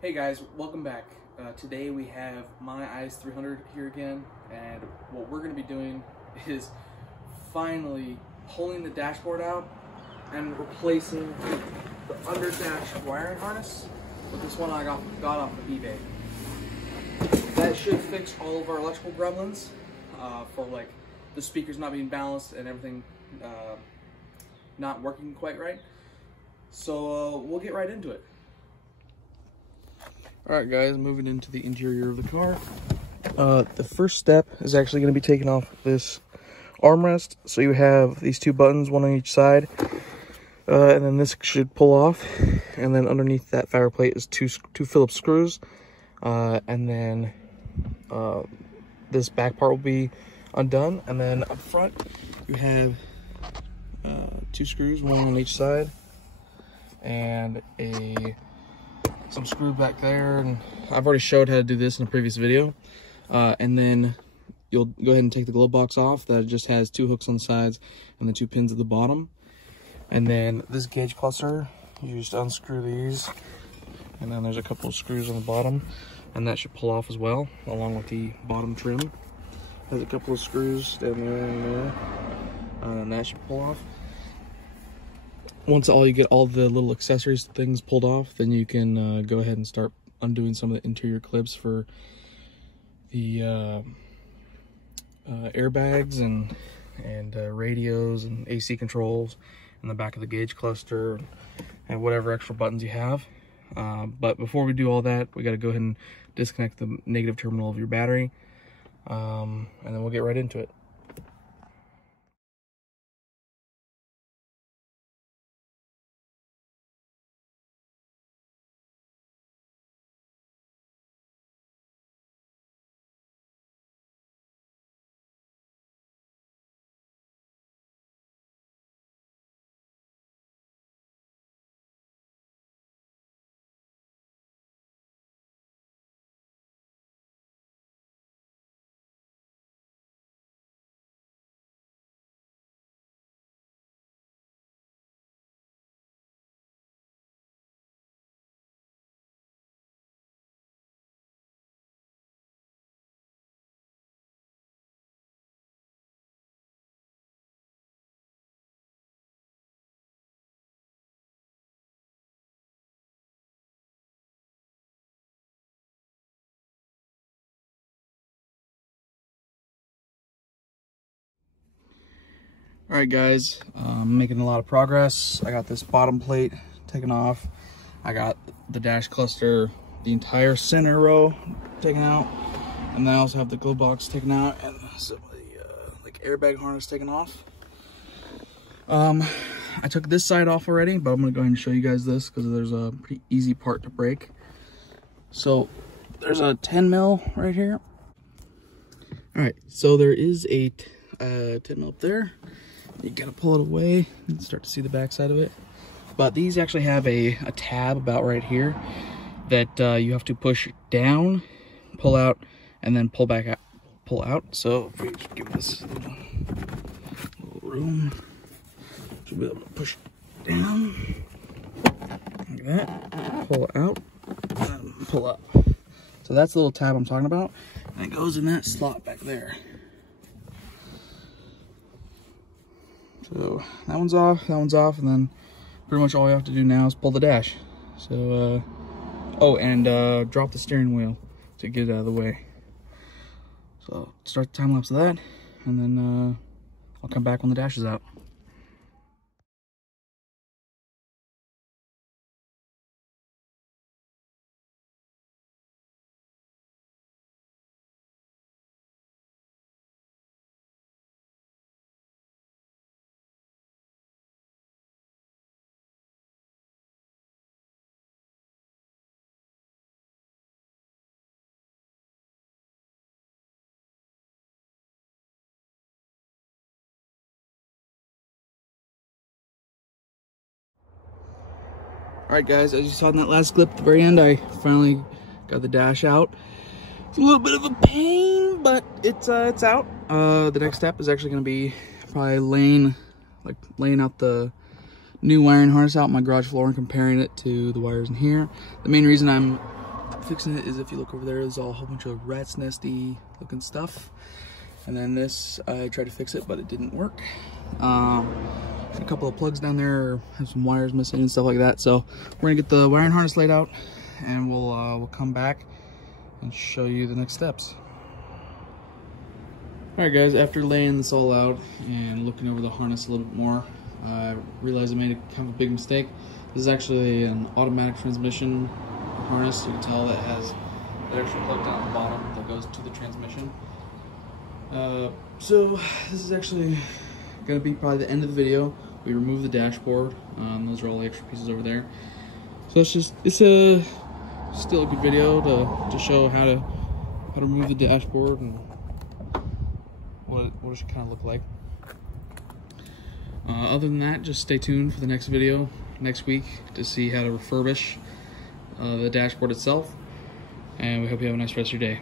Hey guys, welcome back. Today we have my IS300 here again, and what we're going to be doing is finally pulling the dashboard out and replacing the under dash wiring harness with this one I got off of eBay. That should fix all of our electrical gremlins for like the speakers not being balanced and everything not working quite right. So we'll get right into it. Alright guys, moving into the interior of the car. The first step is actually going to be taking off this armrest. So you have these two buttons, one on each side. And then this should pull off. And then underneath that fabric plate is two Phillips screws. And then this back part will be undone. And then up front you have two screws, one on each side. And some screw back there, and I've already showed how to do this in a previous video. And then you'll go ahead and take the glove box off. That just has two hooks on the sides and the two pins at the bottom. And then this gauge cluster, you just unscrew these, and then there's a couple of screws on the bottom, and that should pull off as well, along with the bottom trim. There's a couple of screws down there and there, and that should pull off. Once you get all the little accessories things pulled off, then you can go ahead and start undoing some of the interior clips for the airbags and radios and AC controls in the back of the gauge cluster and whatever extra buttons you have. But before we do all that, we got to go ahead and disconnect the negative terminal of your battery, and then we'll get right into it. Alright guys, I'm making a lot of progress. I got this bottom plate taken off. I got the dash cluster, the entire center row taken out. And then I also have the glove box taken out and some of the like airbag harness taken off. I took this side off already, but I'm going to go ahead and show you guys this because there's a pretty easy part to break. So there's a 10 mil right here. Alright, so there is a 10 mil up there. You gotta pull it away and start to see the back side of it. But these actually have a tab about right here that you have to push down, pull out, and then pull back out, pull out. So if we just give this a little room, should be able to push down like that, pull out, and pull up. So that's the little tab I'm talking about, and it goes in that slot back there. So that one's off, and then pretty much all you have to do now is pull the dash. So, oh, and drop the steering wheel to get it out of the way. So start the time lapse of that, and then I'll come back when the dash is out. Alright guys, as you saw in that last clip at the very end, I finally got the dash out. It's a little bit of a pain, but it's out. The next step is actually going to be probably laying out the new wiring harness out on my garage floor and comparing it to the wires in here. The main reason I'm fixing it is, if you look over there, there's all a whole bunch of rat's nesty looking stuff. And then this, I tried to fix it, but it didn't work. A couple of plugs down there have some wires missing and stuff like that. So we're gonna get the wiring harness laid out, and we'll come back and show you the next steps. All right, guys. After laying this all out and looking over the harness a little bit more, I realized I made a kind of a big mistake. This is actually an automatic transmission harness. You can tell that has an extra plug down at the bottom that goes to the transmission. So this is actually going to be probably the end of the video. We remove the dashboard. Those are all the extra pieces over there. So it's still a good video to show how to remove the dashboard and what it should kind of look like. Other than that, just stay tuned for the next video next week to see how to refurbish the dashboard itself. And we hope you have a nice rest of your day.